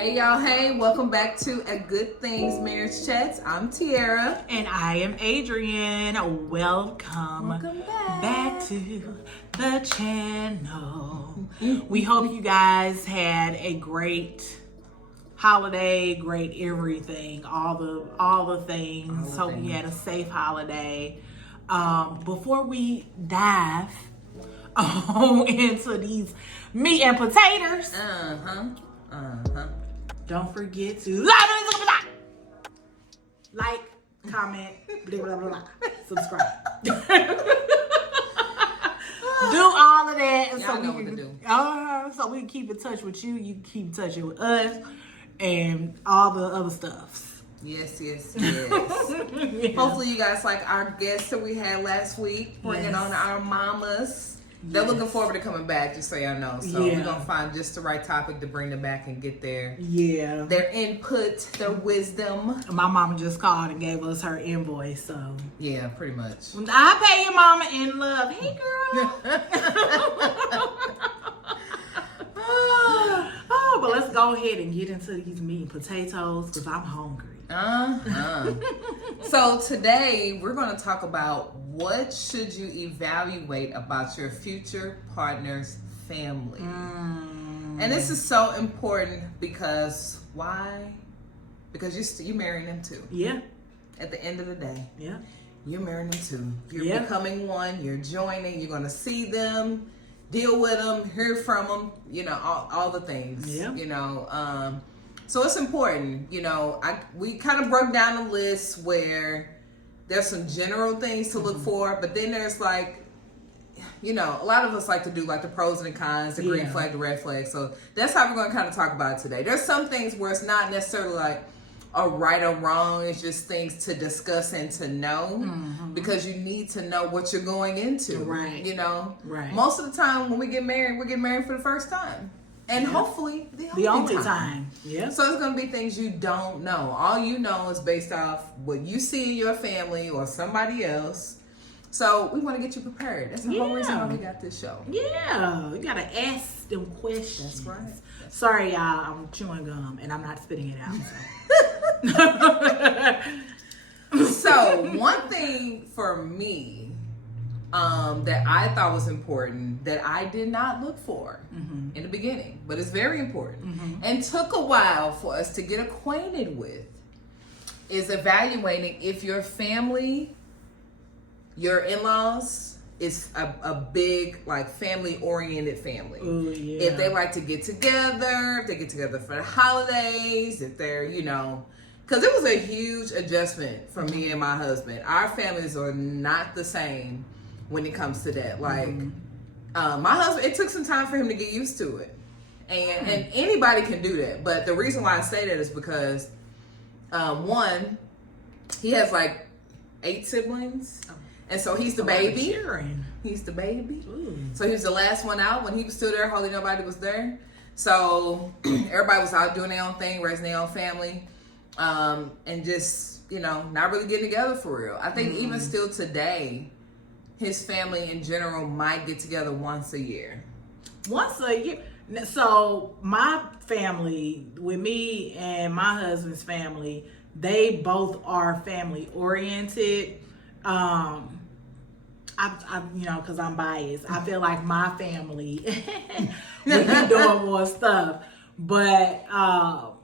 Hey y'all, hey, welcome back to A Good Things Marriage Chats. I'm Tiara. And I am Adrian. Welcome back to the channel. We hope you guys had a great holiday, great everything, all the things. Hope you had a safe holiday. Before we dive into these meat and potatoes, don't forget to like, comment, blah, blah, blah, blah, subscribe. Do all of that. Y'all know what to do. So we can keep in touch with you. You can keep in touch with us and all the other stuff. Yes. Hopefully you guys like our guests that we had last week, bringing on our mamas. They're looking forward to coming back, just so y'all know. So we're going to find just the right topic to bring them back and get their input, their wisdom. My mama just called and gave us her invoice, so. Yeah, pretty much. I pay your mama in love. Hey, girl. But let's go ahead and get into these meat and potatoes because I'm hungry. So today we're going to talk about what should you evaluate about your future partner's family. And this is so important because why? Because you're marrying them too. Yeah. At the end of the day. Yeah. You're marrying them too. You're becoming one. You're joining. You're going to see them, deal with them, hear from them. You know, all the things. Yeah. You know. So it's important. You know, we kind of broke down a list where there's some general things to look for, but then there's like, you know, a lot of us like to do like the pros and the cons, the green flag, the red flag. So that's how we're going to kind of talk about it today. There's some things where it's not necessarily like a right or wrong. It's just things to discuss and to know because you need to know what you're going into. Right. You know, most of the time when we get married for the first time. And hopefully the only time. Yeah. So it's going to be things you don't know. All you know is based off what you see in your family or somebody else. So we want to get you prepared. That's the whole reason why we got this show. Yeah. You got to ask them questions. That's right. Sorry, y'all. I'm chewing gum and I'm not spitting it out. So one thing for me that I thought was important that I did not look for in the beginning, but it's very important and took a while for us to get acquainted with is evaluating if your family, your in-laws is a big like family oriented family. Ooh, yeah. If they like to get together, if they get together for the holidays, if they're, you know, because it was a huge adjustment for me and my husband. Our families are not the same when it comes to that. Like, my husband, it took some time for him to get used to it. And anybody can do that. But the reason why I say that is because, one, he has like 8 siblings. And so he's the baby. He's the baby. Ooh. So he was the last one out. When he was still there, hardly nobody was there. So everybody was out doing their own thing, raising their own family. And just, you know, not really getting together for real. I think even still today, his family in general might get together once a year. Once a year. So my family, with me and my husband's family, they both are family oriented. I you know, because I'm biased, I feel like my family would be doing more stuff. But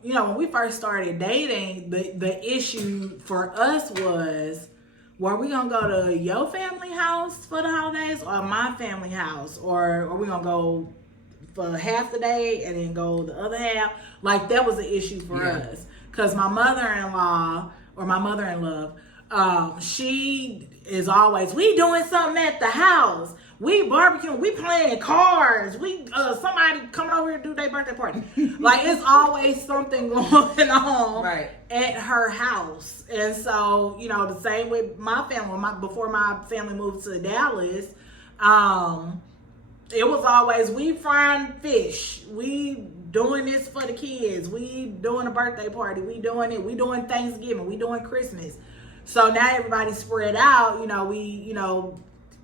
you know, when we first started dating, the issue for us was, were we gonna go to your family house for the holidays or my family house? Or are we gonna go for half the day and then go the other half? Like, that was the issue for us. Because my mother-in-law, or my mother-in-law, she is always, we doing something at the house. We barbecuing, we playing cards. We somebody coming over here to do their birthday party. Like, it's always something going on at her house. And so, you know, the same with my family. Before my family moved to Dallas, it was always, we frying fish. We doing this for the kids. We doing a birthday party. We doing it. We doing Thanksgiving. We doing Christmas. So now everybody's spread out. You know,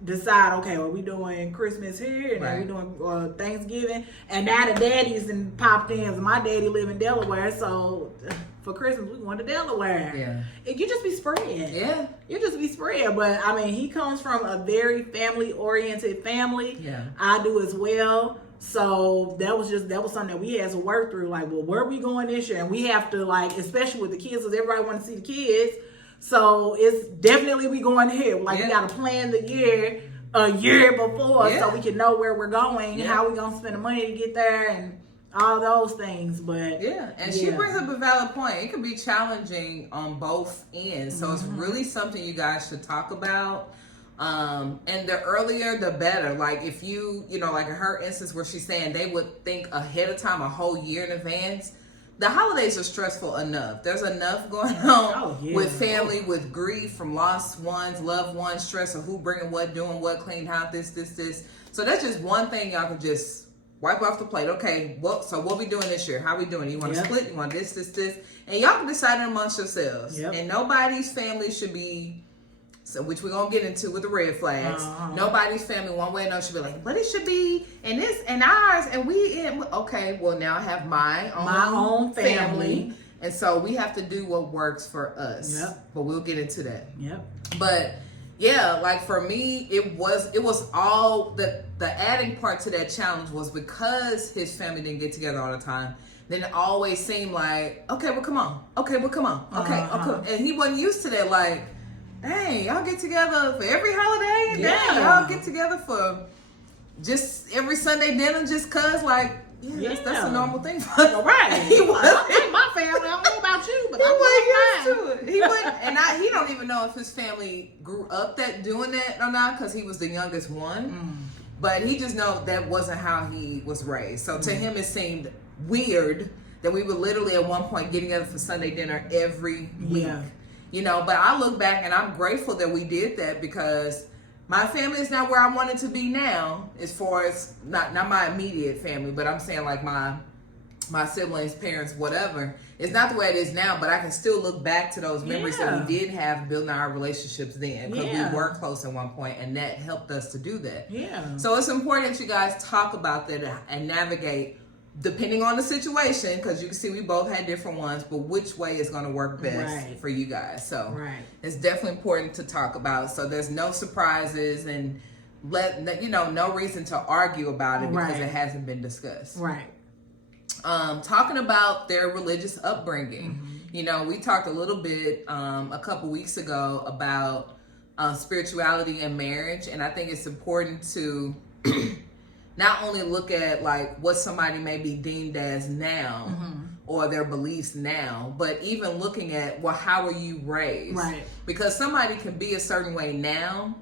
decide, okay, are we doing Christmas here and are we doing Thanksgiving? And now the daddies and popped in. My daddy live in Delaware, so for Christmas we going to Delaware. Yeah, you just be spread. Yeah, you just be spread. But I mean, he comes from a very family oriented family. Yeah, I do as well. So that was something that we had to work through. Like, well, where are we going this year? And we have to, like, especially with the kids, because everybody want to see the kids. So it's definitely we going here. Like, we got to plan the year a year before so we can know where we're going, how we going to spend the money to get there, and all those things. But she brings up a valid point. It can be challenging on both ends. So it's really something you guys should talk about. And the earlier the better. Like, if you like in her instance where she's saying they would think ahead of time, a whole year in advance. The holidays are stressful enough. There's enough going on with family, with grief from lost ones, loved ones, stress of who bringing what, doing what, cleaned house, this. So that's just one thing y'all can just wipe off the plate. Okay, so what we doing this year? How we doing? You want to split? You want this? And y'all can decide it amongst yourselves. And nobody's family should be, which we're going to get into with the red flags. Nobody's family one way or another should be like, but it should be, and this, and ours, and okay, well, now I have my own family. And so we have to do what works for us. But we'll get into that. But yeah, like for me, it was all, the adding part to that challenge was because his family didn't get together all the time. Then it always seemed like, okay, well, come on. Okay. And he wasn't used to that, like, dang, y'all get together for every holiday? Dang, y'all get together for just every Sunday dinner just cause, like, that's a normal thing for us. Right. He was my family. I don't know about you, but he wasn't used to it. He wasn't, and he don't even know if his family grew up doing that or not, because he was the youngest one. But he just know that wasn't how he was raised. So to him, it seemed weird that we were literally at one point getting together for Sunday dinner every week. But I look back and I'm grateful that we did that, because my family is not where I want it to be now, as far as not my immediate family, but I'm saying like my siblings, parents, whatever. It's not the way it is now, but I can still look back to those memories that we did have building our relationships then, because we were close at one point, and that helped us to do that. So it's important that you guys talk about that and navigate, depending on the situation, because you can see we both had different ones, but which way is going to work best for you guys. So it's definitely important to talk about, so there's no surprises, and no reason to argue about it because it hasn't been discussed. Talking about their religious upbringing. We talked a little bit a couple weeks ago about spirituality and marriage, and I think it's important to not only look at like what somebody may be deemed as now or their beliefs now, but even looking at, well, how are you raised? Because somebody can be a certain way now,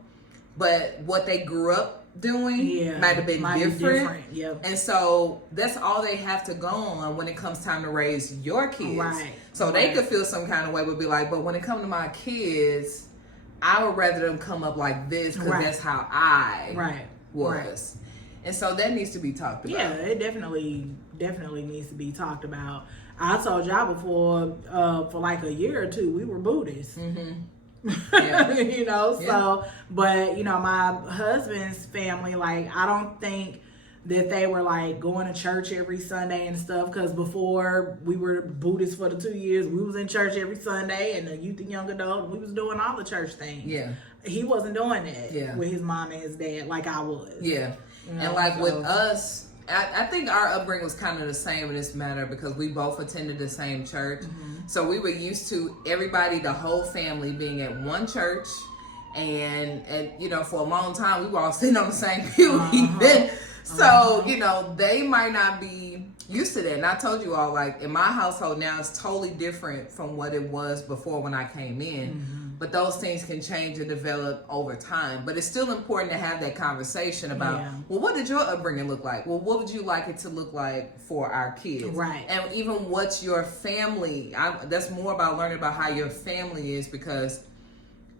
but what they grew up doing might have been different. And so that's all they have to go on when it comes time to raise your kids. So they could feel some kind of way, but be like, but when it comes to my kids, I would rather them come up like this, because that's how I was. And so that needs to be talked about. Yeah, it definitely needs to be talked about. I told y'all before, for like a year or two, we were Buddhists. So, but my husband's family, like, I don't think that they were like going to church every Sunday and stuff, because before we were Buddhists for the 2 years, we was in church every Sunday, and the youth and young adult, we was doing all the church things. He wasn't doing that with his mom and his dad like I was. And like with us, I think our upbringing was kind of the same in this matter, because we both attended the same church. So we were used to everybody, the whole family, being at one church. And for a long time, we were all sitting on the same pew even. So, they might not be used to that. And I told you all, like, in my household now, it's totally different from what it was before when I came in. But those things can change and develop over time. But it's still important to have that conversation about, well, what did your upbringing look like? Well, what would you like it to look like for our kids? And even what's your family? That's more about learning about how your family is, because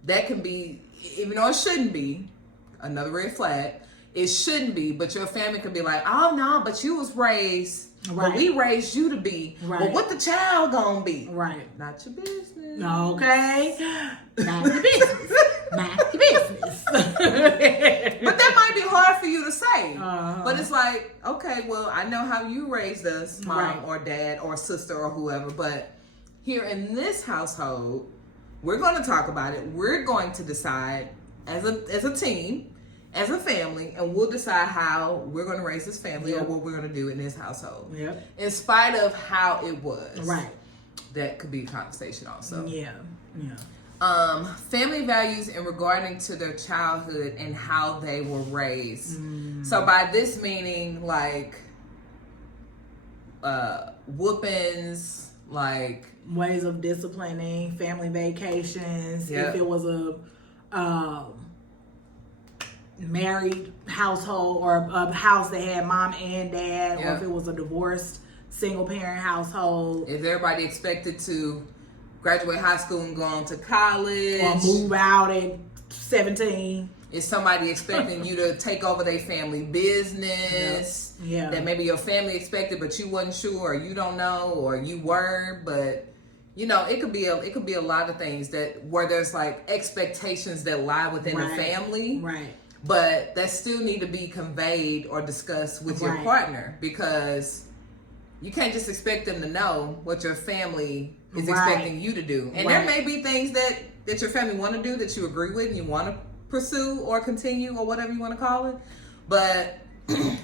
that can be, even though it shouldn't be, another red flag, it shouldn't be, but your family could be like, oh, no, but you was raised, but we raised you to be. Well, what the child gonna be? Not your business. Okay. Not your business. Not your business. like, okay, well, I know how you raised us, mom or dad or sister or whoever, but here in this household, we're going to talk about it. We're going to decide as a team, as a family, and we'll decide how we're going to raise this family or what we're going to do in this household. Yep. In spite of how it was. Right. That could be a conversation also. Yeah. Family values in regarding to their childhood and how they were raised. So by this meaning, like, whoopings, like ways of disciplining, family vacations. If it was a married household or a house that had mom and dad, or if it was a divorced single parent household. If everybody expected to graduate high school and go on to college, or move out at 17. Is somebody expecting you to take over their family business? That maybe your family expected, but you wasn't sure, or you don't know, or you were, but you know, it could be a lot of things that where there's like expectations that lie within the family, but that still need to be conveyed or discussed with your partner, because you can't just expect them to know what your family is expecting you to do. And there may be things that your family want to do that you agree with and you want to pursue or continue or whatever you want to call it. But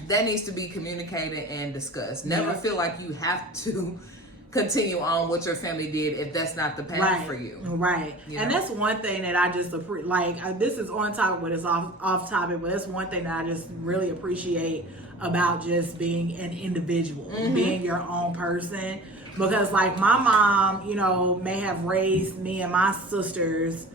that needs to be communicated and discussed. Never feel like you have to continue on what your family did if that's not the path for you. You and know? that's one thing that I just this is on topic, but it's off topic, but that's one thing that I just really appreciate about just being an individual, being your own person. Because like my mom, you know, may have raised me and my sisters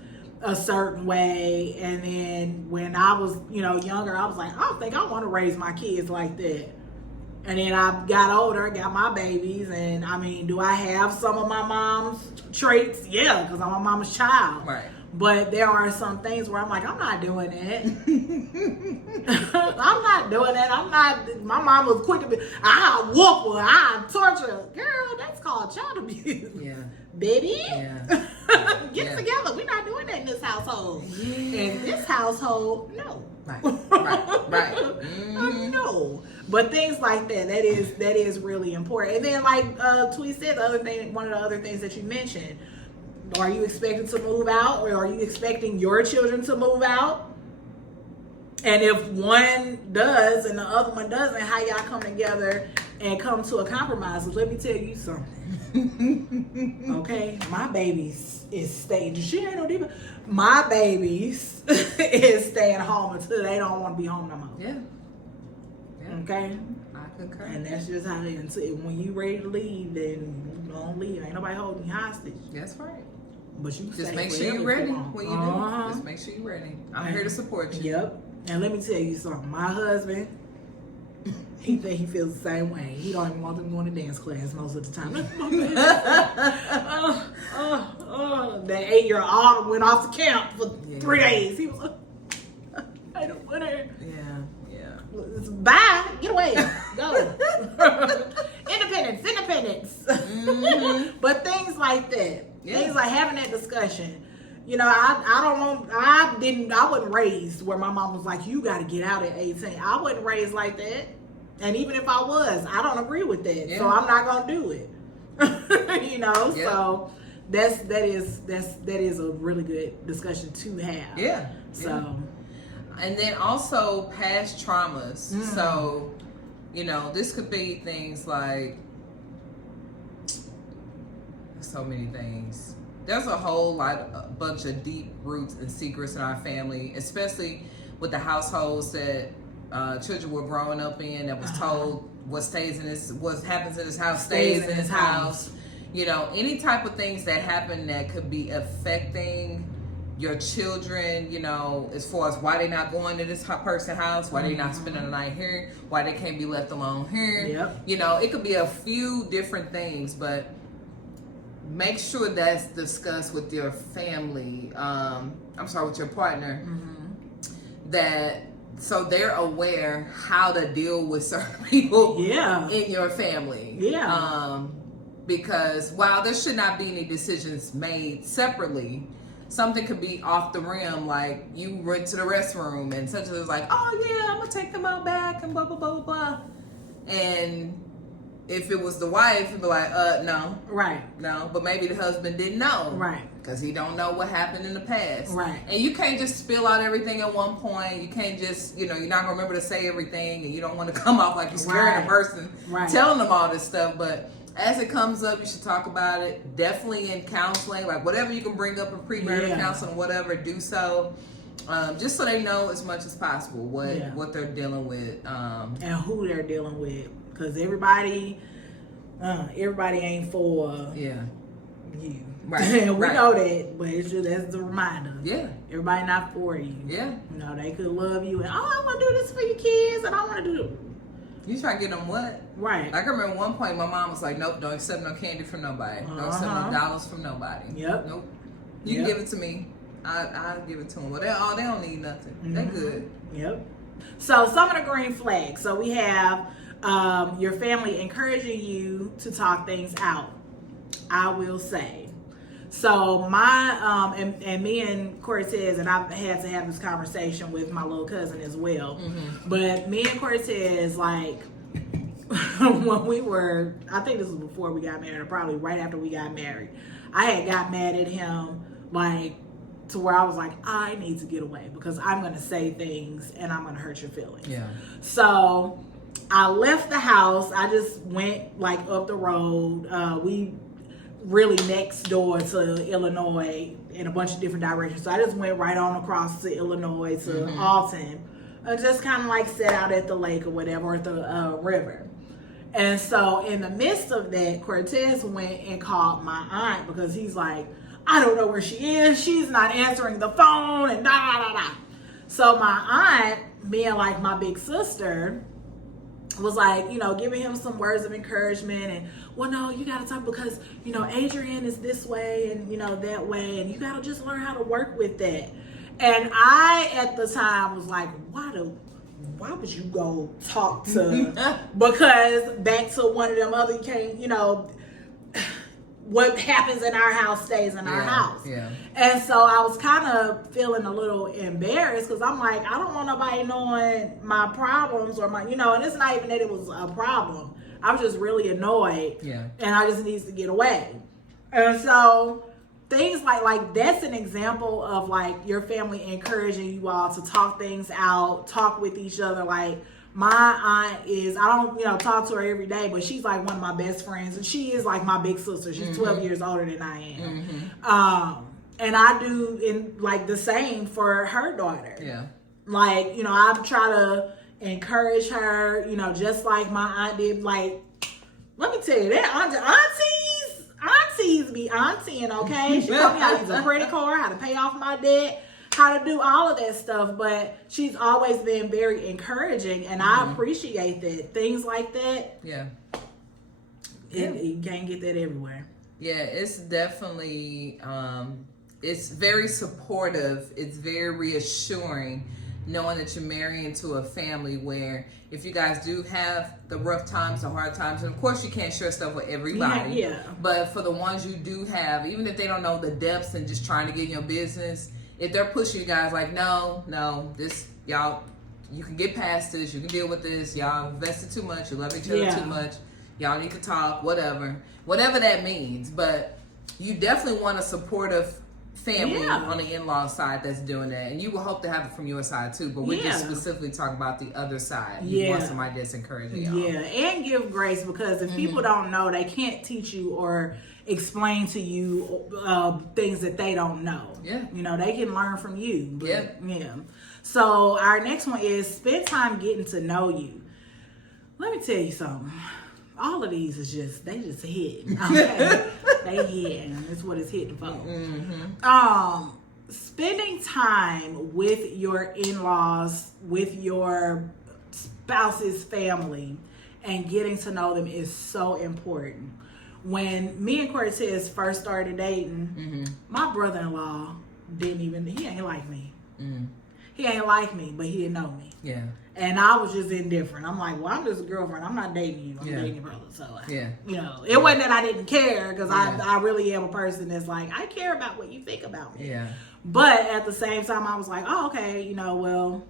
a certain way, and then when I was, you know, younger, I was like, I don't think I want to raise my kids like that. And then I got older, got my babies, and I mean, do I have some of my mom's traits? Yeah, because I'm my mama's child. But there are some things where I'm like, I'm not doing that. I'm not doing that. My mom was quick to be, I whoop her, I torture her. Girl, that's called child abuse. Baby. Get together. We're not doing that in this household. In this household, no. No. But things like that is really important. And then like Tweet said, one of the other things that you mentioned, are you expected to move out, or are you expecting your children to move out? And if one does and the other one doesn't, how y'all come together and come to a compromise? Let me tell you something. Okay, my babies is staying. She ain't no deeper. My babies is staying home until they don't want to be home no more. Okay. I concur. And that's just how it is. When you ready to leave, then you don't leave. Ain't nobody holding you hostage. That's right. But you just make sure you're ready when you do. Just make sure you're ready. I'm here to support you. Yep. And let me tell you something. My husband, he feels the same way. He don't even want them going to dance class most of the time. That 8-year-old went off to camp for 3 days. He was like, I don't want her. Bye. Get away. Go. Independence. But things like that. Things like having that discussion. You know, I wasn't raised where my mom was like, you got to get out at 18. I wasn't raised like that. And even if I was, I don't agree with that. So I'm not going to do it. You know, so that is a really good discussion to have. So. And then also past traumas. So, you know, this could be things like so many things. There's a bunch of deep roots and secrets in our family, especially with the households that children were growing up in, that was told what happens in this house stays in this house. You know, any type of things that happen that could be affecting your children, you know, as far as why they not going to this person's house, why they not spending the night here, why they can't be left alone here. You know, it could be a few different things, but make sure that's discussed with your family. With your partner, that so they're aware how to deal with certain people in your family. Because while there should not be any decisions made separately, something could be off the rim, like you went to the restroom and such as was like, oh yeah, I'm gonna take them out back and blah blah blah blah blah. And if it was the wife, it'd be like, no. Right. No. But maybe the husband didn't know. Right. Because he don't know what happened in the past. Right. And you can't just spill out everything at one point. You can't just, you're not gonna remember to say everything, and you don't want to come off like you're scaring a person, telling them all this stuff. But as it comes up, you should talk about it. Definitely in counseling, like whatever you can bring up in premarital counseling, whatever, do so. Just so they know as much as possible what they're dealing with, and who they're dealing with, because everybody ain't for you. Right. And we know that, but it's just that's the reminder. Yeah. Everybody not for you. Yeah. They could love you and I want to do this for your kids and I want to do it. You try to get them what? Right. I can remember one point my mom was like, nope, don't accept no candy from nobody. Don't accept no dollars from nobody. Yep. Nope. You can give it to me. I'll give it to them. Well, they don't need nothing. They good. Yep. So some of the green flags. So we have your family encouraging you to talk things out. I will say. So my and me and Cortez, and I've had to have this conversation with my little cousin as well. But me and Cortez, like when we were, I think this was before we got married, or probably right after we got married, I had got mad at him, like to where I was like, I need to get away because I'm gonna say things and I'm gonna hurt your feelings. Yeah. So I left the house. I just went like up the road. We really next door to Illinois in a bunch of different directions. So I just went right on across to Illinois to Alton and just kind of like sat out at the lake or whatever, or at the river. And so in the midst of that, Cortez went and called my aunt because he's like, I don't know where she is. She's not answering the phone and da da da da. So my aunt, being like my big sister, was like, giving him some words of encouragement and, well, no, you got to talk because, Adrian is this way and, that way. And you got to just learn how to work with that. And I, at the time, was like, why would you go talk to, because back to one of them other, what happens in our house stays in our house. Yeah. And so I was kind of feeling a little embarrassed because I'm like, I don't want nobody knowing my problems or my, and it's not even that it was a problem. I was just really annoyed. Yeah. And I just needed to get away. And so things like that's an example of like your family encouraging you all to talk things out, talk with each other. Like my aunt is, I don't, talk to her every day, but she's like one of my best friends and she is like my big sister. She's 12 years older than I am. And I do in like the same for her daughter. Yeah. Like, I try to encourage her, just like my aunt did. Like, let me tell you that aunties be auntying, okay? She told me how to use a credit card, how to pay off my debt, how to do all of that stuff. But she's always been very encouraging, and I appreciate that. Things like that. Yeah. You can't get that everywhere. Yeah, it's definitely, it's very supportive. It's very reassuring knowing that you're marrying into a family where if you guys do have the rough times, the hard times, and of course you can't share stuff with everybody. Yeah. But for the ones you do have, even if they don't know the depths and just trying to get in your business, if they're pushing you guys like, no, this, y'all, you can get past this, you can deal with this, y'all invested too much, you love each other too much, y'all need to talk, whatever that means. But you definitely want a supportive family on the in-law side that's doing that, and you will hope to have it from your side too, but we're just specifically talking about the other side. You want somebody that's encouraging y'all. And give grace, because if people don't know, they can't teach you or explain to you things that they don't know. They can learn from you, but so our next one is spend time getting to know you. Let me tell you something. All of these is just hitting. Okay? They hitting. That's what it's hitting for. Spending time with your in-laws, with your spouse's family, and getting to know them is so important. When me and Cortez first started dating, my brother-in-law he ain't like me. he ain't like me, but he didn't know me. Yeah. And I was just indifferent. I'm like, well, I'm just a girlfriend. I'm not dating you. I'm dating your brother. So, it wasn't that I didn't care, because I really am a person that's like, I care about what you think about me. Yeah. But at the same time, I was like, oh, okay, well,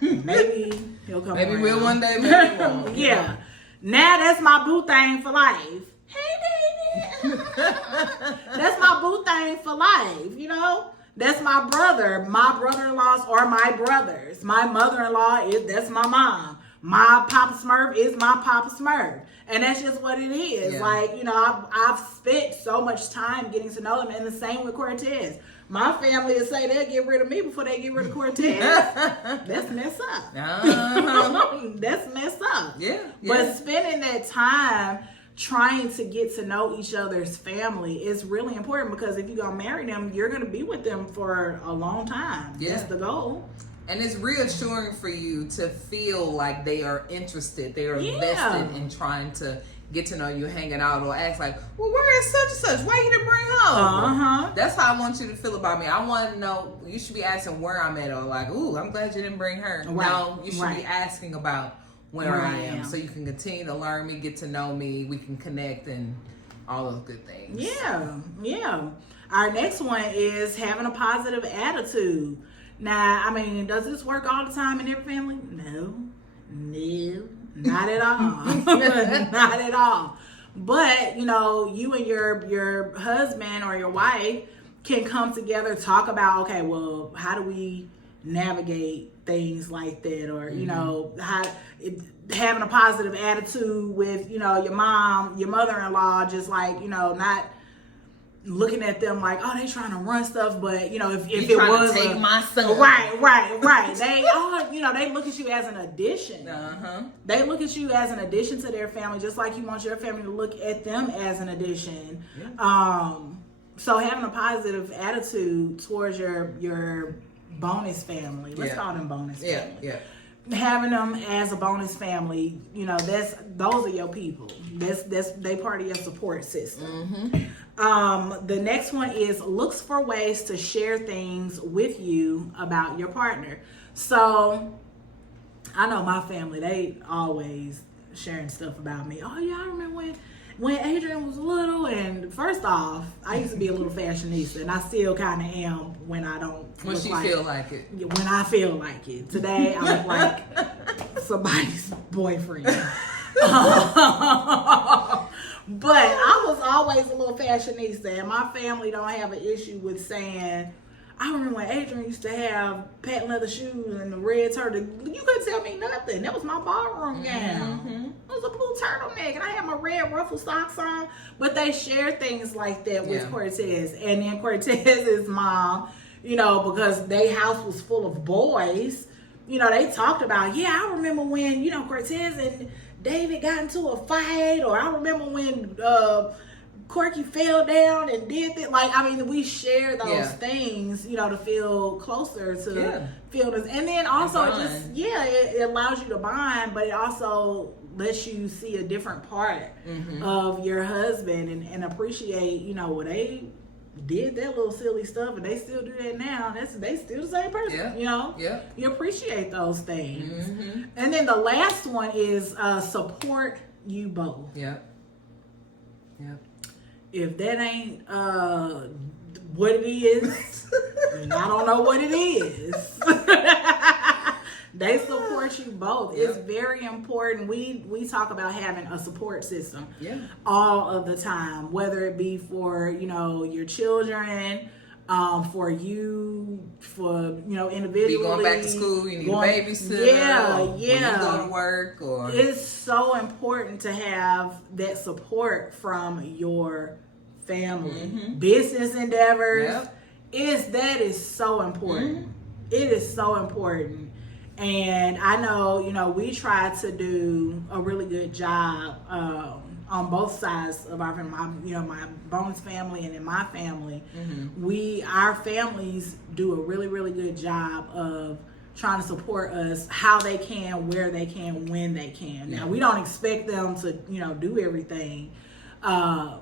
maybe he'll come Maybe around. we'll one day, maybe we won't. Yeah. Now that's my boo thing for life. Hey, baby. That's my boo thing for life, That's my brother. My brother-in-laws are my brothers. My mother-in-law that's my mom. My Papa Smurf is my Papa Smurf. And that's just what it is. Yeah. Like, I've spent so much time getting to know them, and the same with Cortez. My family will say they'll get rid of me before they get rid of Cortez. That's messed up. That's messed up. Yeah. But spending that time trying to get to know each other's family is really important, because if you're going to marry them, you're going to be with them for a long time. Yeah. That's the goal. And it's reassuring for you to feel like they are interested. They are invested in trying to get to know you, hanging out, or ask like, well, where is such and such? Why you didn't bring her over? That's how I want you to feel about me. I want to know, you should be asking where I'm at, or like, ooh, I'm glad you didn't bring her. Right. No, you should be asking about where I am, so you can continue to learn me, get to know me, we can connect, and all those good things. Yeah. Our next one is having a positive attitude. Now, does this work all the time in every family? No, not at all. Not at all. But, you and your husband or your wife can come together, talk about, okay, well, how do we navigate things like that? Or, having a positive attitude with, your mom, your mother-in-law, just like, not looking at them like, oh, they trying to run stuff, but if it was to take my son, right, they look at you as an addition. They look at you as an addition to their family, just like you want your family to look at them as an addition. So having a positive attitude towards your bonus family, let's call them bonus family. Having them as a bonus family, those are your people. They part of your support system. The next one is looks for ways to share things with you about your partner. So I know my family, they always sharing stuff about me. Oh yeah, I remember when Adrian was little, and first off, I used to be a little fashionista, and I still kind of am when I don't. When she feel like it. When I feel like it. Today, I look like somebody's boyfriend. But I was always a little fashionista, and my family don't have an issue with saying, I remember when Adrian used to have patent leather shoes and the red turtle. You couldn't tell me nothing. That was my ballroom gown. It was a blue turtleneck, and I had my red ruffle socks on. But they share things like that with Cortez. And then Cortez's mom, because their house was full of boys, they talked about, I remember when, Cortez and David got into a fight, or I remember when Corky fell down and did that. We share those things, to feel closer to feel this. And then also it allows you to bond, but it also lets you see a different part of your husband and appreciate, they did that little silly stuff and they still do that now. They still the same person. You appreciate those things. And then the last one is support you both. If that ain't what it is, then I don't know what it is. They support you both. It's very important. We talk about having a support system all of the time, whether it be for, your children, for you, for, individually. You going back to school, you need a babysitter. When you go to work. Or it's so important to have that support from your family. Business endeavors. That is so important. It is so important. And I know, we try to do a really good job on both sides of our family. My bonus family and in my family, our families do a really, really good job of trying to support us how they can, where they can, when they can. Now, we don't expect them to, do everything, but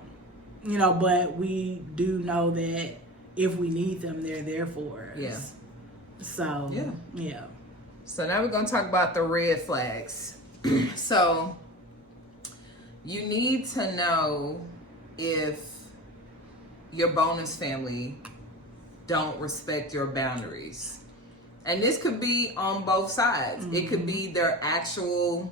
we do know that if we need them, they're there for us. So yeah. So now we're gonna talk about the red flags. So you need to know if your bonus family don't respect your boundaries. And this could be on both sides. It could be their actual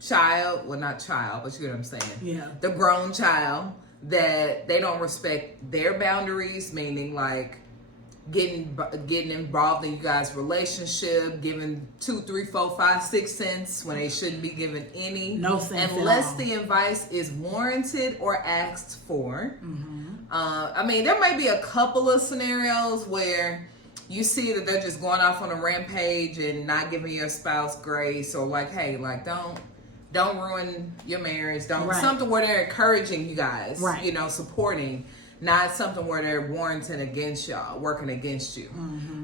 child, well, not child, but you know what I'm saying. Yeah. The grown child, that they don't respect their boundaries, meaning like getting involved in you guys' relationship, giving 2, 3, 4, 5, 6 cents when they shouldn't be given any. No sense unless at all. the advice is warranted or asked for. I mean, there may be a couple of scenarios where you see that they're just going off on a rampage and not giving your spouse grace, or like, hey, like don't ruin your marriage. Don't something where they're encouraging you guys, you know, supporting, not something where they're warranting against y'all, working against you.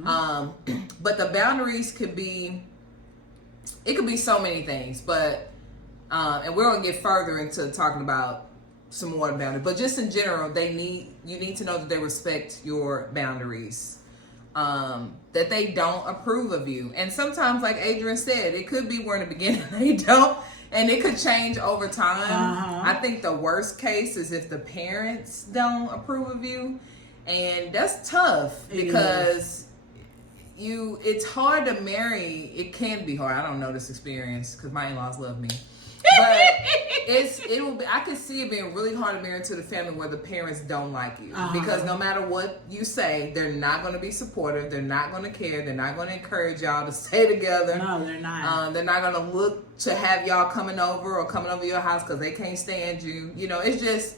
But the boundaries could be so many things, but and we're gonna get further into talking about some more boundaries. But just in general, you need to know that they respect your boundaries. That they don't approve of you. And sometimes, like Adrian said, it could be where in the beginning they don't, and it could change over time. I think the worst case is if the parents don't approve of you, and that's tough because it's hard to marry. It can be hard. I don't know this experience because my in-laws love me. But it will be. I can see it being really hard to marry into the family where the parents don't like you, because no matter what you say, they're not going to be supportive. They're not going to care. They're not going to encourage y'all to stay together. No, they're not. They're not going to look to have y'all coming over your house because they can't stand you. You know, it's just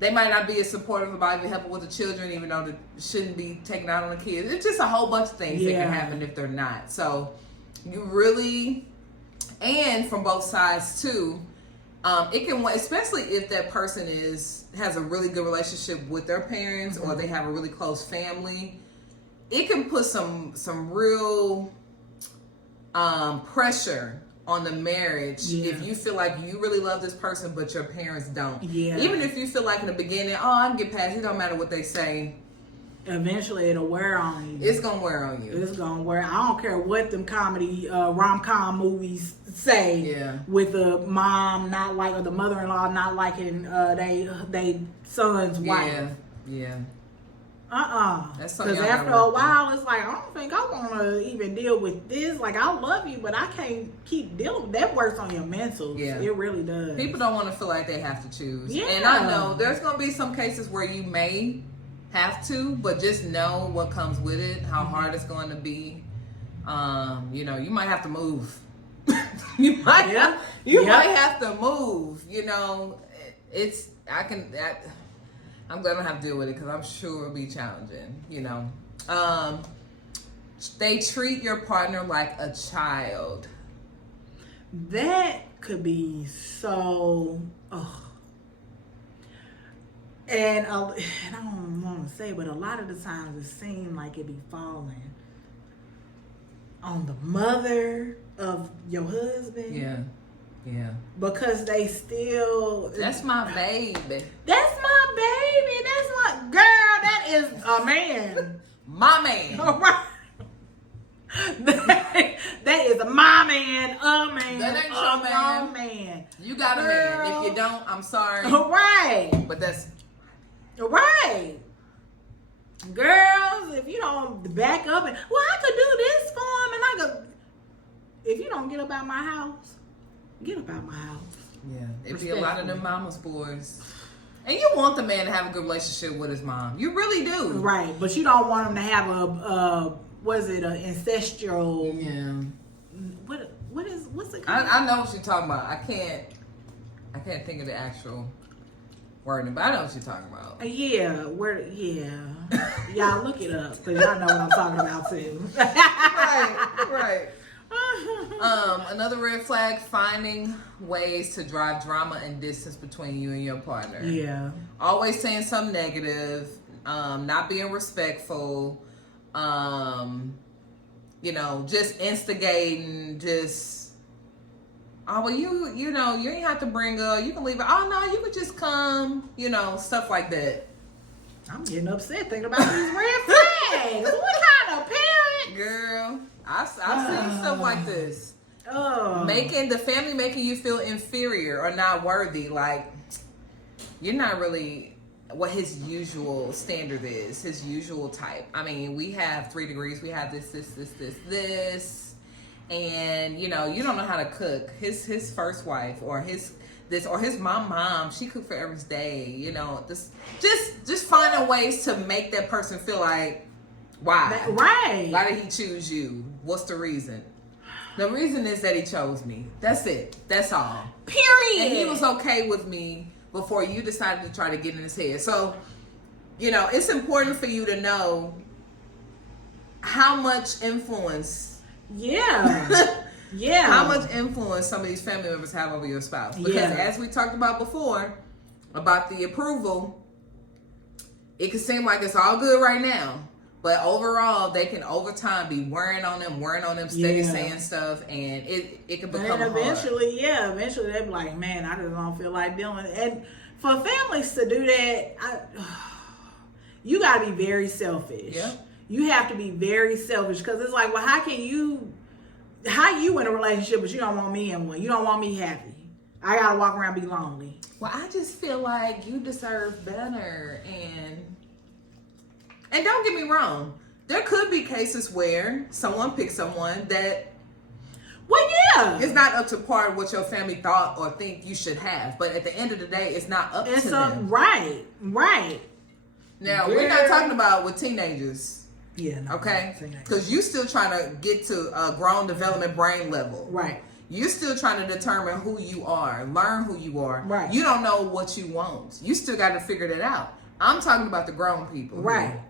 they might not be as supportive about even helping with the children, even though they shouldn't be taking out on the kids. It's just a whole bunch of things that can happen if they're not. So you really. And from both sides too, it can, especially if that person has a really good relationship with their parents, or they have a really close family, it can put some real pressure on the marriage if you feel like you really love this person but your parents don't. Even if you feel like in the beginning, I can get past it, don't matter what they say. Eventually it'll wear on you. It's gonna wear on you. It's gonna wear. I don't care what them comedy rom-com movies say. With the mom not like, or the mother-in-law not liking they son's wife. Because after a while, it's like, I don't think I want to even deal with this. Like, I love you, but I can't keep dealing. That works on your mental. It really does. People don't want to feel like they have to choose. And I know there's gonna be some cases where you may have to, but just know what comes with it, how hard it's going to be. You know, you might have to move. you might have to move. You know, I'm gonna have to deal with it because I'm sure it'll be challenging. You know, they treat your partner like a child. That could be so. And I don't want to say, but a lot of the times it seems like it be falling on the mother of your husband. Because they still. That's my baby. That's my baby. That's my girl. That is a man. My man. All right. That is my man, a man. That ain't your man. You got a man. If you don't, I'm sorry. All right. But that's. Right. Girls, if you don't back up and, I could do this for him, and I could. If you don't get up out my house, get up out my house. It'd be a lot of them mama's boys. And you want the man to have a good relationship with his mom. You really do. Right, but you don't want him to have an ancestral. What's it called? I know what you're talking about. I can't think of the actual wording, but I know what you're talking about. Y'all look it up because y'all know what I'm talking about too. right. Another red flag: finding ways to drive drama and distance between you and your partner. Always saying something negative, not being respectful, you know, just instigating, you know, you ain't have to bring up, you can leave it. Oh no, you could just come, you know, stuff like that. I'm getting upset thinking about these red flags. What kind of parent? Girl. I've seen stuff like this. Making you feel inferior or not worthy. Like, you're not really what his usual standard is, his usual type. I mean, we have 3 degrees. We have this. And, you know, you don't know how to cook. His first wife or his mom, she cooked for every day. You know, just finding ways to make that person feel like, why? Right. Why did he choose you? What's the reason? The reason is that he chose me. That's it. That's all. Period. And he was okay with me before you decided to try to get in his head. So, you know, it's important for you to know how much influence. Yeah. Yeah. How much influence some of these family members have over your spouse. Because as we talked about before, about the approval, it can seem like it's all good right now. But overall, they can over time be wearing on them, steady saying stuff, and it can become and eventually, hard. Eventually they'll be like, man, I just don't feel like dealing. And for families to do that, you got to be very selfish. Yeah. You have to be very selfish because it's like, well, how you in a relationship but you don't want me in one? You don't want me happy. I got to walk around and be lonely. Well, I just feel like you deserve better, and don't get me wrong, there could be cases where someone picks someone that, well, yeah, it's not up to par what your family thought or think you should have. But at the end of the day, it's not up to them. Right. Now, we're not talking about with teenagers. Yeah. No, okay? Because you still trying to get to a grown development brain level. Right. You're still trying to determine who you are, learn who you are. Right. You don't know what you want. You still got to figure that out. I'm talking about the grown people. Right.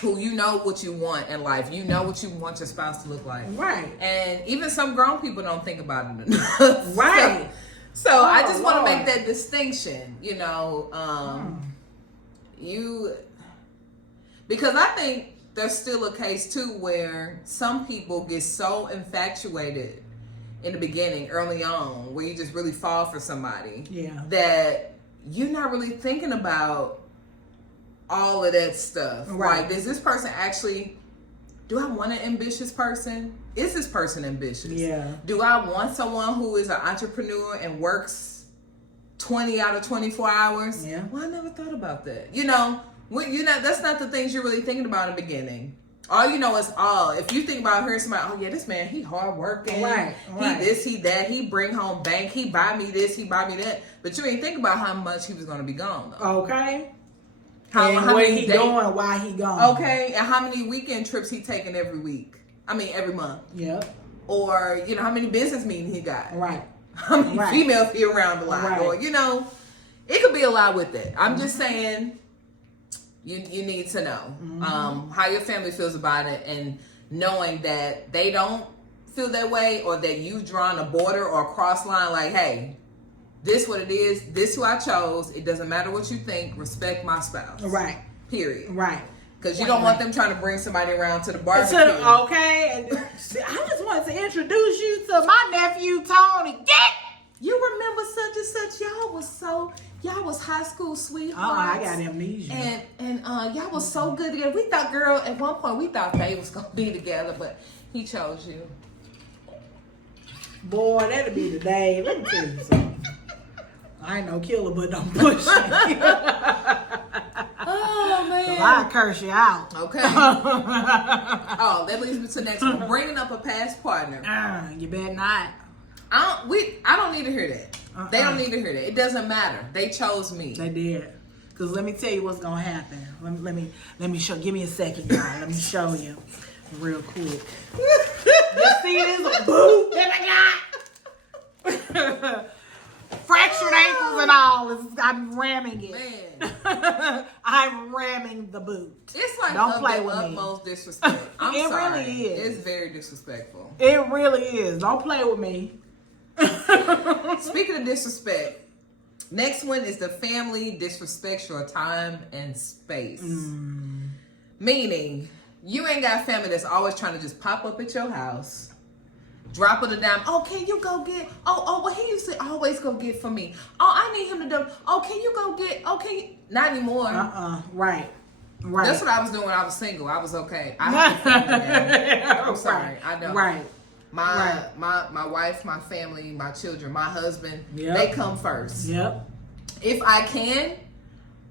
Who you know what you want in life. You know what you want your spouse to look like. Right. And even some grown people don't think about it enough. Right. So I just want to make that distinction, you know. Because I think there's still a case too where some people get so infatuated in the beginning, early on, where you just really fall for somebody. Yeah. That you're not really thinking about all of that stuff. Right. Like, does this person actually, do I want an ambitious person? Is this person ambitious? Yeah. Do I want someone who is an entrepreneur and works 20 out of 24 hours? Yeah. Well, I never thought about that. You know, that's not the things you're really thinking about in the beginning. All you know is if you think about hearing somebody, oh yeah, this man, he hard working. Right. He this, he that, he bring home bank, he buy me this, he buy me that. But you ain't think about how much he was going to be gone though. Okay. How what he doing, why he gone. Okay, and how many weekend trips he taking every week? I mean, every month. Yep. Or, you know, how many business meetings he got. Right. How many females he around a lot. Right. Or, you know, it could be a lot with it. I'm just saying, you need to know how your family feels about it, and knowing that they don't feel that way, or that you've drawn a border or a cross line like, hey, this what it is, this who I chose, it doesn't matter what you think, respect my spouse. Right. Period. Right. Because you don't want them trying to bring somebody around to the barbecue. Okay. And I just wanted to introduce you to my nephew, Tony. You remember such and such? Y'all was high school sweethearts. Oh, I got amnesia. And y'all was so good together. We thought, girl, at one point we thought they was going to be together, but he chose you. Boy, that'll be the day. Let me tell you something. I ain't no killer, but don't push me. Oh, man. I'll curse you out. Okay. Oh, that leads me to the next one. Bringing up a past partner. You better not. I don't need to hear that. They don't need to hear that. It doesn't matter. They chose me. They did. Because let me tell you what's going to happen. Let me show. Give me a second, y'all. Let me show you real quick. You see this boot that I got? Fractured ankles and all. I'm ramming it. Man. I'm ramming the boot. It's like don't play with utmost disrespect. I'm it sorry. Really is. It's very disrespectful. It really is. Don't play with me. Speaking of disrespect, next one is the family disrespects your time and space. Meaning, you ain't got family that's always trying to just pop up at your house. Drop it a dime. Oh, can you go get? Well, he used to always go get for me. Oh, I need him to do. Oh, can you go get? Oh, can you? Not anymore. Right. That's what I was doing when I was single. I was okay. I have a family now. I'm sorry. I don't. Right. My wife, my family, my children, my husband, Yep. they come first. Yep. If I can,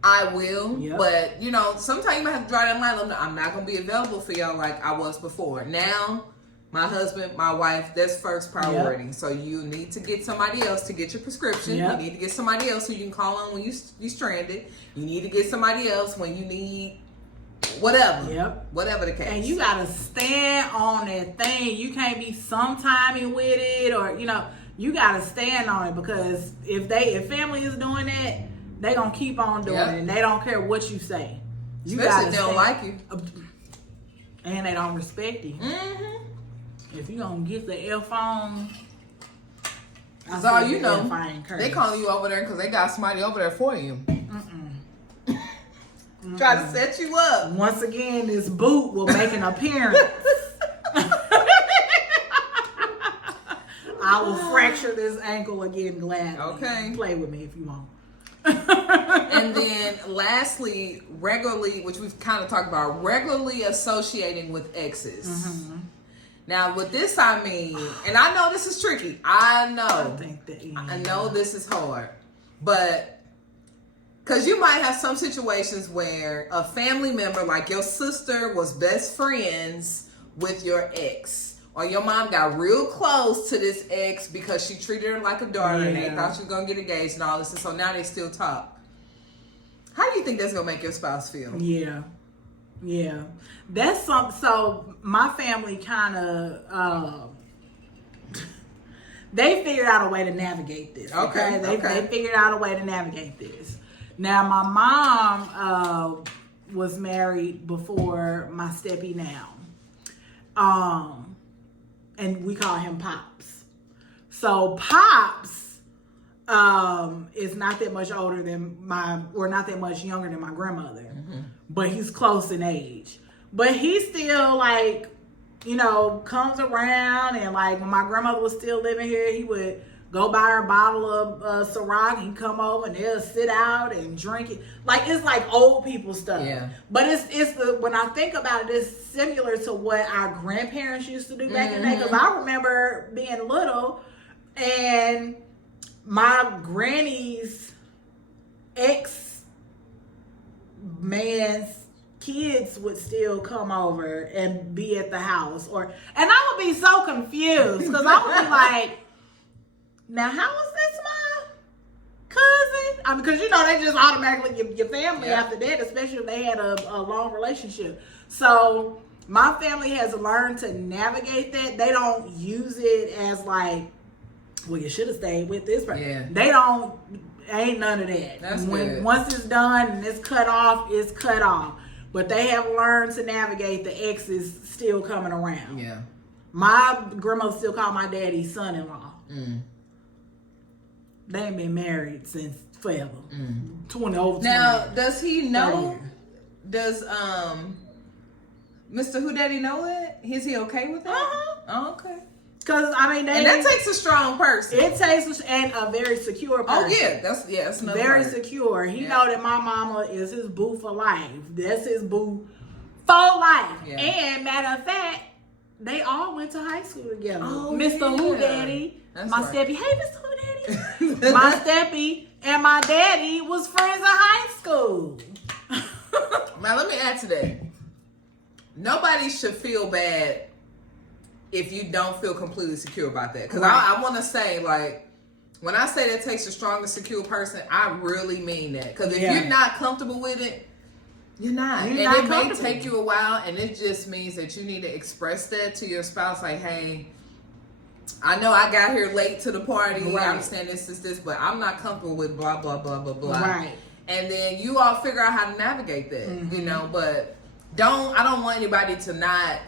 I will. Yep. But, you know, sometimes you might have to draw that line. I'm not going to be available for y'all like I was before. Now, my husband, my wife, that's first priority. Yep. So you need to get somebody else to get your prescription. Yep. You need to get somebody else who you can call on when you stranded. You need to get somebody else when you need whatever. Yep. Whatever the case. And you got to stand on that thing. You can't be sometiming with it, or, you know, you got to stand on it, because if family is doing that, they going to keep on doing it, and they don't care what you say. Especially if they don't like you. And they don't respect you. Mm-hmm. If you gonna get the F on, that's all you know. They calling you over there because they got somebody over there for you. Try to set you up. Once again, this boot will make an appearance. I will fracture this ankle again gladly. Okay. Play with me if you want. And then lastly, regularly, which we've kind of talked about, regularly associating with exes. Mm-hmm. Now, with this, I mean, and I know this is tricky. I know this is hard. But, because you might have some situations where a family member, like your sister, was best friends with your ex. Or your mom got real close to this ex because she treated her like a daughter and they thought she was going to get engaged and all this. And so now they still talk. How do you think that's going to make your spouse feel? Yeah. Yeah. That's something. So my family kind of, they figured out a way to navigate this. Okay. They figured out a way to navigate this. Now, my mom was married before my steppy now. And we call him Pops. So Pops is not that much older than not that much younger than my grandmother. Mm-hmm. But he's close in age. But he still, like, you know, comes around, and like when my grandmother was still living here, he would go buy her a bottle of Ciroc, and come over and they'll sit out and drink it. Like, it's like old people stuff. Yeah. But it's when I think about it, it's similar to what our grandparents used to do back in the day. Because I remember being little, and my granny's ex-man's kids would still come over and be at the house. And I would be so confused, because I would be like, now, how is this my cousin? I mean, because, you know, they just automatically your family after that, especially if they had a long relationship. So my family has learned to navigate that. They don't use it as like, well, you should have stayed with this person. Yeah. They ain't none of that. That's good. Once it's done and it's cut off, it's cut off. But they have learned to navigate the exes still coming around. Yeah. My grandmother still called my daddy son-in-law. Mm. They ain't been married since forever. Mm. 20 over 20 Now, years. does he know? Does Mr. Who Daddy know that? Is he okay with that? Oh, okay. Because, I mean, and that takes a strong person. It takes and a very secure person. Oh, yeah. That's another very word. Secure. He know that my mama is his boo for life. That's his boo for life. Yeah. And matter of fact, they all went to high school together. Oh, Mr. Who Daddy, that's my steppy. Hey, Mr. Who Daddy. My steppy and my daddy was friends in high school. Now, let me add to that. Nobody should feel bad if you don't feel completely secure about that. Because I want to say, like, when I say that takes a strong and secure person, I really mean that. Because if you're not comfortable with it, you're not. And it may take you a while, and it just means that you need to express that to your spouse. Like, hey, I know I got here late to the party. Right. I understand this, but I'm not comfortable with blah, blah, blah, blah, blah. Right. And then you all figure out how to navigate that, you know. But I don't want anybody to not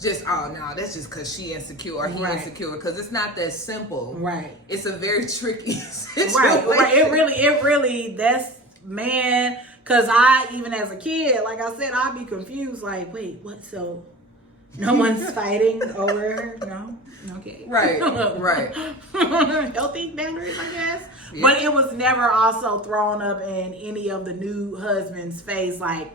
just, oh, no, that's just because she insecure or he insecure. Because it's not that simple. Right. It's a very tricky situation. Right. It really, that's, man, because even as a kid, like I said, I'd be confused. Like, wait, what? So no one's fighting over her? No? Okay. Right. Healthy boundaries, I guess. Yeah. But it was never also thrown up in any of the new husband's face, like,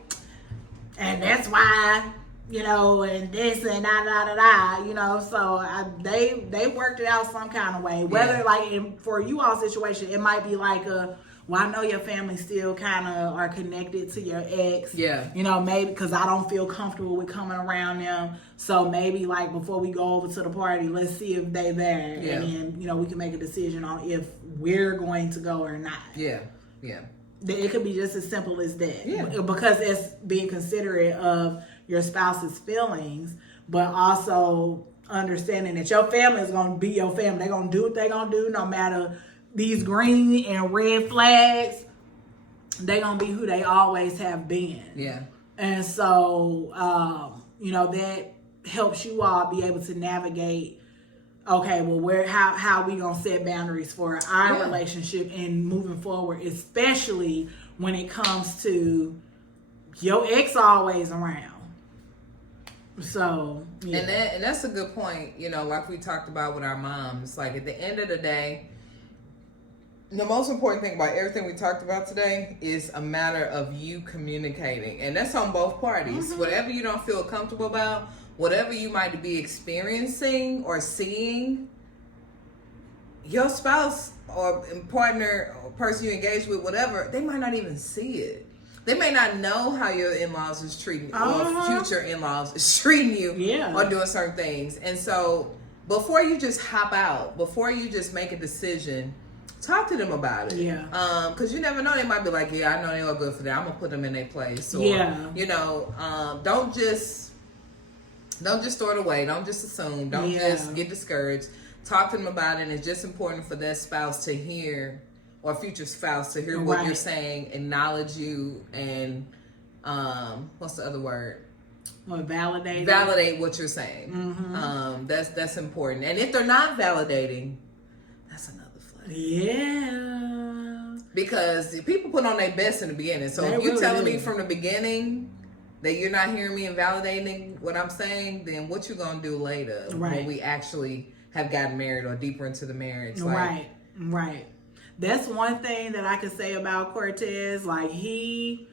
and that's why, you know, and this and da, you know, so they worked it out some kind of way. Whether like for you all situation, it might be like well, I know your family still kind of are connected to your ex. Yeah. You know, maybe because I don't feel comfortable with coming around them. So maybe like before we go over to the party, let's see if they there. Yeah. And then, you know, we can make a decision on if we're going to go or not. Yeah. Yeah. It could be just as simple as that. Yeah. Because it's being considerate of your spouse's feelings, but also understanding that your family is going to be your family. They're going to do what they're going to do no matter these green and red flags. They're going to be who they always have been. Yeah. And so, you know, that helps you all be able to navigate, okay, well, how we going to set boundaries for our relationship and moving forward, especially when it comes to your ex always around. So, yeah. And that's a good point, you know, like we talked about with our moms. Like at the end of the day, the most important thing about everything we talked about today is a matter of you communicating. And that's on both parties. Mm-hmm. Whatever you don't feel comfortable about, whatever you might be experiencing or seeing, your spouse or partner or person you engage with, whatever, they might not even see it. They may not know how your in-laws is treating or future in-laws is treating you or doing certain things. And so before you just hop out, before you just make a decision, talk to them about it. Yeah. Because you never know, they might be like, yeah, I know they are good for that. I'm gonna put them in their place. Or, you know, don't just throw it away. Don't just assume. Don't just get discouraged. Talk to them about it. And it's just important for that spouse to hear, or future spouse to hear what you're saying, acknowledge you, and what's the other word? Well, validate what you're saying. Mm-hmm. That's important. And if they're not validating, that's another flag. Yeah. Because people put on their best in the beginning. So if you're telling me from the beginning that you're not hearing me and validating what I'm saying, then what you gonna do later when we actually have gotten married or deeper into the marriage? Like, right. That's one thing that I could say about Cortez. Like, he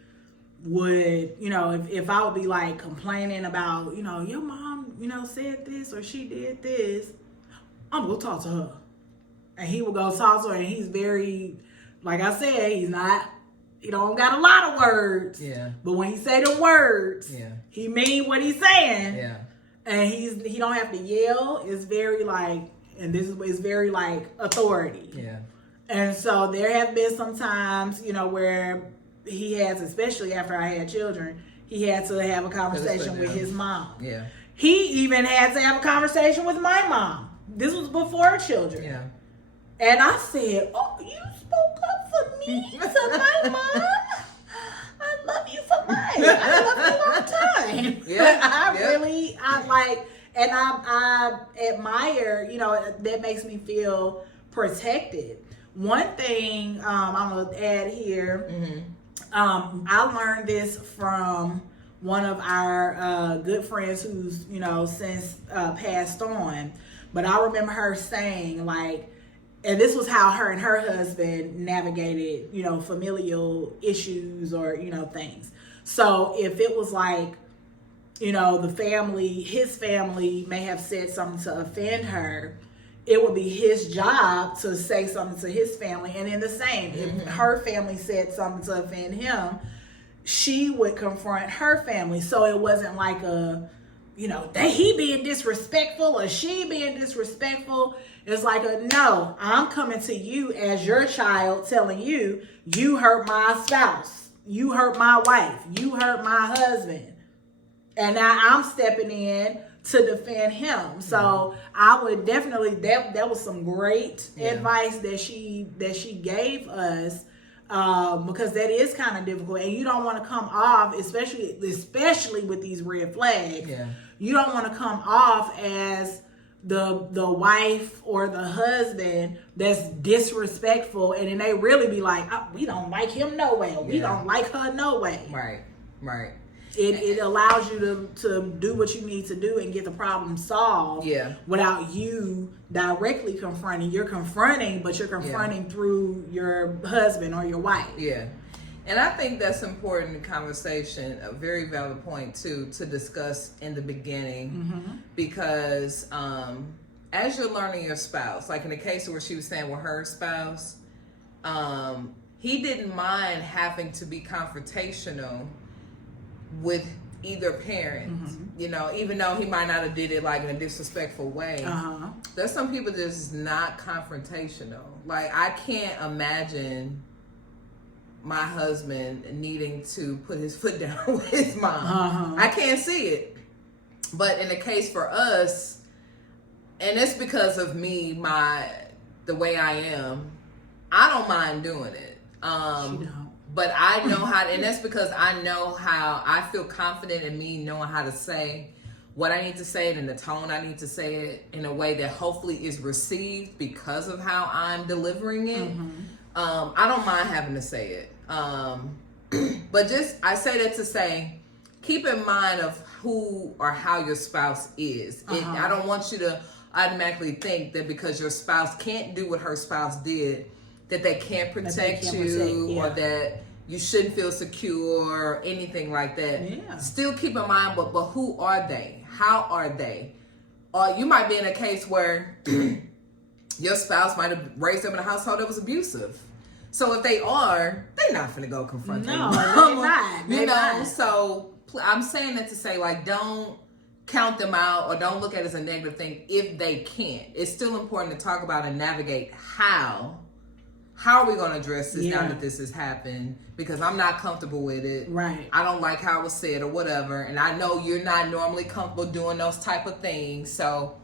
would, you know, if I would be like complaining about, you know, your mom, you know, said this or she did this, I'm gonna talk to her. And he would go talk to her, and he's very, like I said, he don't got a lot of words. Yeah. But when he say the words, he mean what he's saying. Yeah. And he don't have to yell. It's very like, and this is very like authority. Yeah. And so there have been some times, you know, where he has, especially after I had children, he had to have a conversation with his mom. Yeah. He even had to have a conversation with my mom. This was before children. Yeah. And I said, oh, you spoke up for me to my mom? I love you for life. I love you all the time. Yeah. I admire, you know, that makes me feel protected. One thing I'm going to add here, I learned this from one of our good friends who's, you know, since passed on. But I remember her saying, like, and this was how her and her husband navigated, you know, familial issues or, you know, things. So if it was like, you know, his family may have said something to offend her, it would be his job to say something to his family. And then the same, if her family said something to offend him, she would confront her family. So it wasn't like you know, he being disrespectful or she being disrespectful. It's like no, I'm coming to you as your child telling you, you hurt my spouse. You hurt my wife. You hurt my husband. And now I'm stepping in to defend him. So I would definitely, that was some great advice that she gave us, because that is kind of difficult, and you don't want to come off, especially with these red flags. Yeah. You don't want to come off as the wife or the husband that's disrespectful, and then they really be like, we don't like him no way. We don't like her no way. Right. It allows you to do what you need to do and get the problem solved without you directly confronting. You're confronting, but you're confronting through your husband or your wife. Yeah. And I think that's important in conversation, a very valid point too, to discuss in the beginning, because as you're learning your spouse, like in the case where she was saying with her spouse, he didn't mind having to be confrontational with either parent, you know, even though he might not have did it like in a disrespectful way. There's some people that's not confrontational. Like, I can't imagine my husband needing to put his foot down with his mom. I can't see it. But in the case for us, and it's because of me, the way I am, I don't mind doing it. But I know how, and that's because I know how, I feel confident in me knowing how to say what I need to say it in the tone I need to say it in a way that hopefully is received because of how I'm delivering it. I don't mind having to say it. But I say that to say, keep in mind of who or how your spouse is. I don't want you to automatically think that because your spouse can't do what her spouse did, that they can't protect you, or that you shouldn't feel secure or anything like that. Still keep in mind, but who are they? How are they? Or you might be in a case where your spouse might have raised them in a household that was abusive. So if they are, they're not finna go confront them. No, they're not. You know, so I'm saying that to say, like, don't count them out or don't look at it as a negative thing if they can't. It's still important to talk about and navigate how are we going to address this now that this has happened, because I'm not comfortable with it. Right. I don't like how it was said or whatever. And I know you're not normally comfortable doing those type of things. So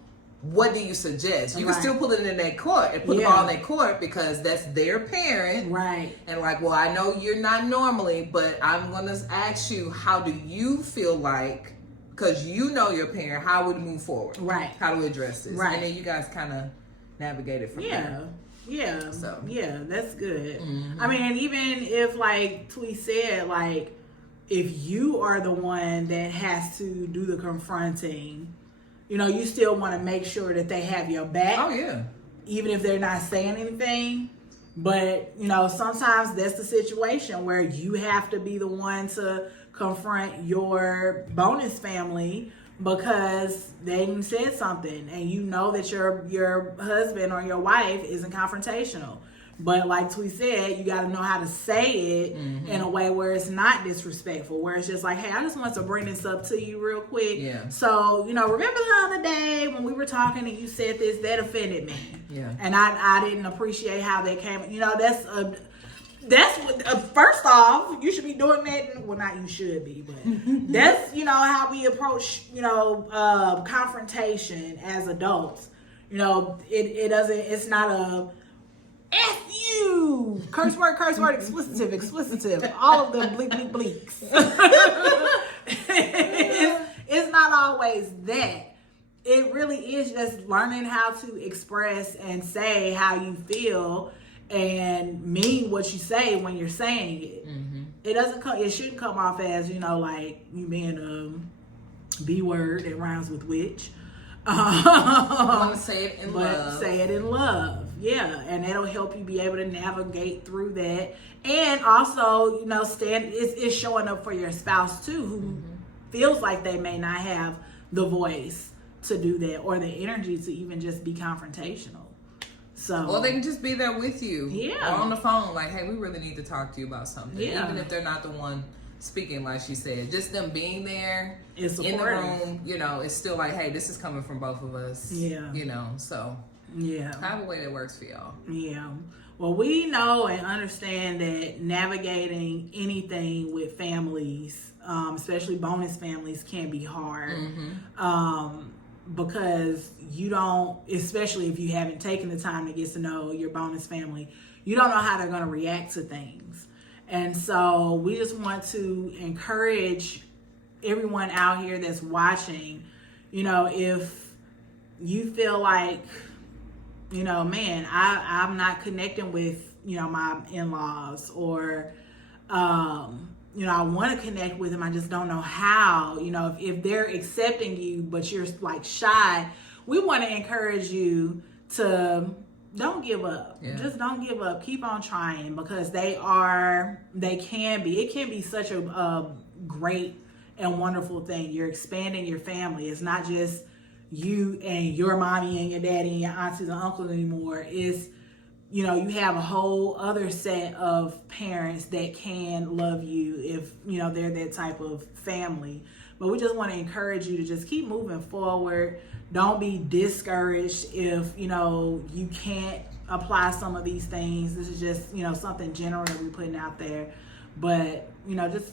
what do you suggest? You can still put it in their court and put the ball in their court because that's their parent. Right. And like, well, I know you're not normally, but I'm going to ask you, how do you feel like, because you know your parent, how would we move forward? Right. How do we address this? Right. And then you guys kind of navigate it from there. Yeah. So. Yeah, that's good. I mean, and even if, like Twee said, like, if you are the one that has to do the confronting, you know, you still want to make sure that they have your back. Oh, yeah. Even if they're not saying anything. But, you know, sometimes that's the situation where you have to be the one to confront your bonus family because they didn't said something, and you know that your husband or your wife isn't confrontational. But like Twee said, you got to know how to say it in a way where it's not disrespectful, where it's just like, hey, I just want to bring this up to you real quick. Yeah. So, you know, remember the other day when we were talking and you said this, that offended me. Yeah. And I didn't appreciate how that came. You know, that's what, first off, you should be doing that. Well, not you should be, but that's, you know, how we approach, you know, confrontation as adults. You know, it's not a F you, curse word, explicitive, all of the bleaks. It's not always that. It really is just learning how to express and say how you feel and mean what you say when you're saying it. It shouldn't come off as, you know, like you being a B word that rhymes with witch. I want to say it in love. Say it in love. Yeah, and that'll help you be able to navigate through that. And also, you know, it's showing up for your spouse too, who feels like they may not have the voice to do that or the energy to even just be confrontational. So, or they can just be there with you. Yeah. Or on the phone, like, hey, we really need to talk to you about something. Yeah. Even if they're not the one speaking, like she said. Just them being there in the room, you know, it's still like, hey, this is coming from both of us. Yeah. You know, so. Yeah. Have a way that works for y'all. Yeah. Well, we know and understand that navigating anything with families, especially bonus families, can be hard. Because you don't, especially if you haven't taken the time to get to know your bonus family, you don't know how they're going to react to things. And so we just want to encourage everyone out here that's watching, you know, if you feel like, you know, man, I'm not connecting with, you know, my in-laws, or, you know, I want to connect with them, I just don't know how. You know, if they're accepting you, but you're like shy, we want to encourage you to don't give up. Yeah. Just don't give up. Keep on trying, because it can be such a great and wonderful thing. You're expanding your family. It's not just you and your mommy and your daddy and your aunties and uncles anymore. It's, you have a whole other set of parents that can love you if, they're that type of family. But we just want to encourage you to just keep moving forward. Don't be discouraged if, you can't apply some of these things. This is just, something general that we're putting out there. But,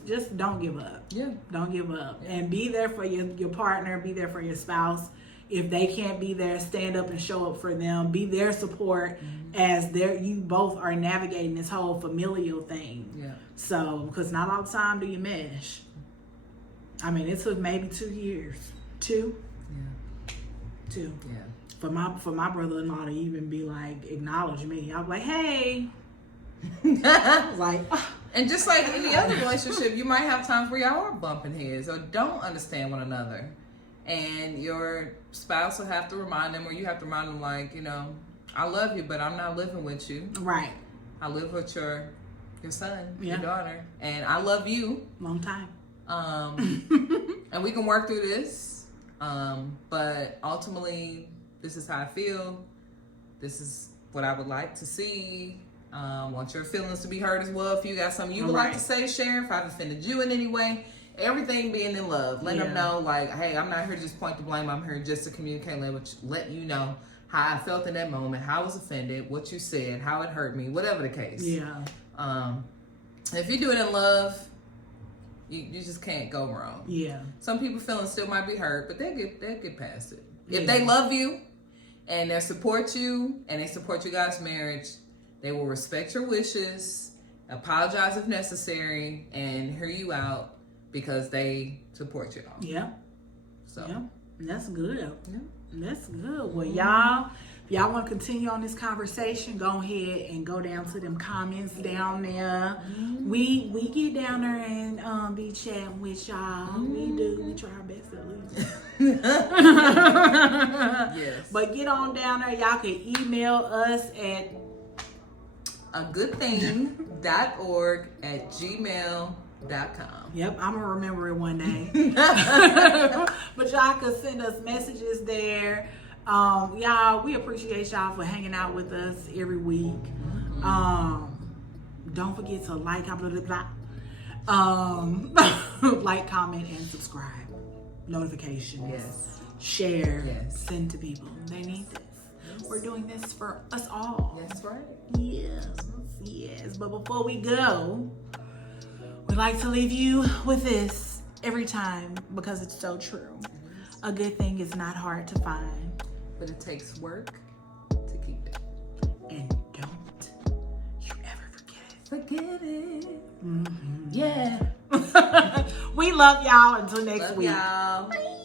just don't give up. Yeah. Don't give up. Yeah. And be there for your partner. Be there for your spouse. If they can't be there, stand up and show up for them. Be their support as you both are navigating this whole familial thing. Yeah. So, because not all the time do you mesh. I mean, it took maybe 2 years. 2? Yeah. 2. Yeah. For my brother-in-law to even be like, acknowledge me. I was like, hey. Like, and just like any other relationship, you might have times where y'all are bumping heads or don't understand one another. And your spouse will have to remind them, or you have to remind them, like, I love you, but I'm not living with you. Right. I live with your son, Yeah. your daughter, and I love you. Long time. And we can work through this. But ultimately, this is how I feel. This is what I would like to see. Want your feelings to be heard as well. If you got something you would like to say, share. If I've offended you in any way, everything being in love. Let them know, like, hey, I'm not here to just point the blame. I'm here just to communicate language. Let you know how I felt in that moment, how I was offended, what you said, how it hurt me, whatever the case. Yeah. If you do it in love, you just can't go wrong. Yeah. Some people's feelings still might be hurt, but they'll get past it. If they love you and they support you and they support you guys' marriage, they will respect your wishes, apologize if necessary, and hear you out because they support you. Yeah. So yeah. That's good. Yeah. That's good. Well, y'all want to continue on this conversation, go ahead and go down to them comments down there. We get down there and be chatting with y'all. We do. We try our best at least. Yes. But get on down there. Y'all can email us at agoodthing.org@gmail.com. Yep, I'm gonna remember it one day. But y'all can send us messages there. Y'all, we appreciate y'all for hanging out with us every week. Don't forget to like, like, comment, and subscribe. Notifications. Yes. Share. Yes. Send to people. They need this. Yes. We're doing this for us all. That's right. Yes. But before we go, we like to leave you with this every time because it's so true. A good thing is not hard to find, but it takes work to keep it. And don't you ever forget it. Forget it. Mm-hmm. Yeah. We love y'all. Until next week. Y'all. Bye.